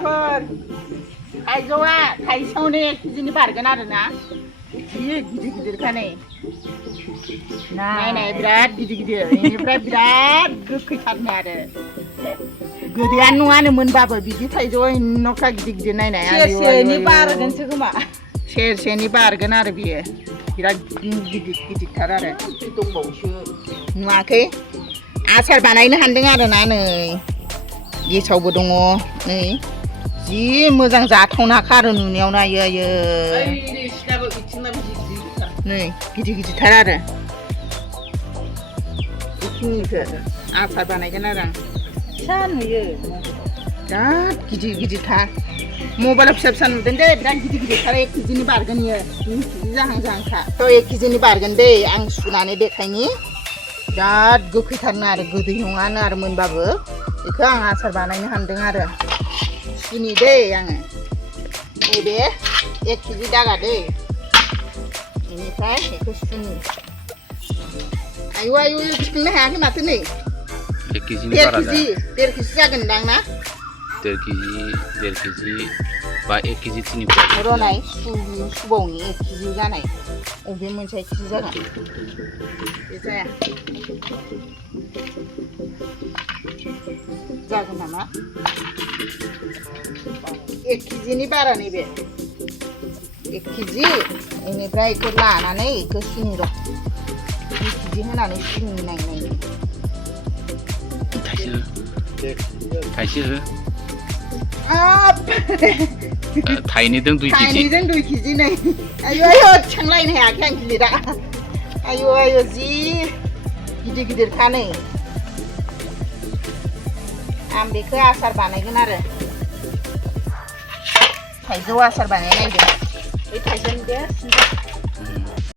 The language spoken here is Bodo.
लोगोफोर थाइजौआ थाइसेयावनो 1 केजिनि बारगोन आरोना जि गिदिर गिदिरखा नै नाय बिराद गिदिर गिदिर बेनिफ्राय बिराद गोखैथारनो आरो गोदैयानो नङानो मोनबाबो बिदि थाइजौआ न'खा गिदिर गिदिर नायनाय सेरसेनि बारगोनसो खोमा सेरसेनि बारगोन आरो बियो बिराद गिदिर गिदिरथार आरो दंबावोसो नुवाखै आसार बानायनो हान्दों आरोना नै गेसावबो दङ नै जि मोजां जाथावनाखा आरो नुनायावनो आयो नै गिदिर गिदिरथार आरो बेखिनिखौ आसार बानायगोन आरो आं फिसा नुयो बिराद गिदिर गिदिरथार मबाइलाव फिसा फिसा नुदों दे बिराद गिदिर गिदिरथार 1 केजिनि बारगोन इयो 2 केजि जाहांखा थ' 1 केजिनि बारगोन दै आं सुनानै देखायनि बिराद गोखैथारनो आरो गोदै नङानो आरो मोनबाबो बेखौ आं आसार बानायनो हान्दों आरो सुनि दै आङो नैबे 1 केजि दागा दै बेनिफ्राय बेखौ सुनि आयु थिखांनो हायाखै माथो नै 1 केजिनि 1.5 बारा केजि जागोनदां ना 1.5 केजि बा 1 केजि थिनिफ्राय रनाय सुबावनि 1 केजि जानाय अबे मोनसे 1 केजि जागोन बे जाया जागोन नामा 1 केजिनि बारा नैबे 1 केजि बेनिफ्राय बेखौ लानानै बेखौ सुनि र' 2 केजि होनानै सुनि नायनाय थाइसे हो हाब थाइनैजों 2 केजि थाइनैजों 2 केजि नै आयु थिखांलायनो हायाखै आं गिलिरा आयु जि गिदिर गिदिरखा नै आं बेखौ आसार बानायगोन आरो थाइजौ आसार बानायनायदों बे थाइजौ